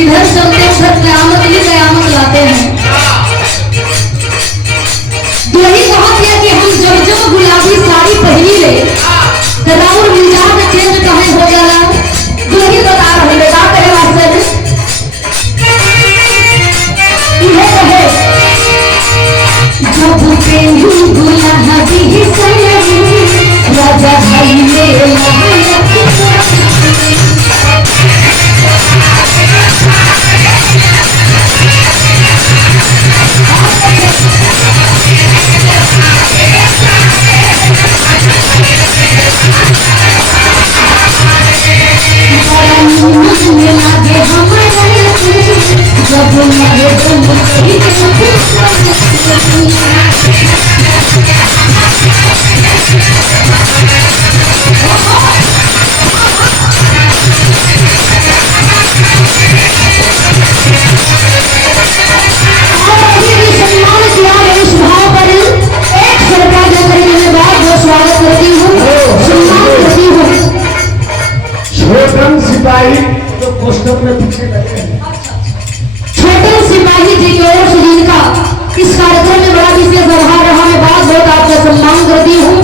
जिधर चलते उधर कयामत ही कयामत लाते हैं। यही कहा कि हम जब जब गुलाबी साड़ी पहनी ले तो राउर मिजाज चेंज कहे हो जाला। यही बता रहे बेटा तेरे वास्ते इहे कहे जब पेंडू गुलाबी सनम राजा भाई मेरे सिपाही जो पोस्टर में पीछे लगे हैं। छोटे सिपाही जी की ओर से जिनका इस कार्यक्रम में बड़ा विशेष व्यवहार रहा, मैं बहुत बहुत आपका सम्मान करती हूँ।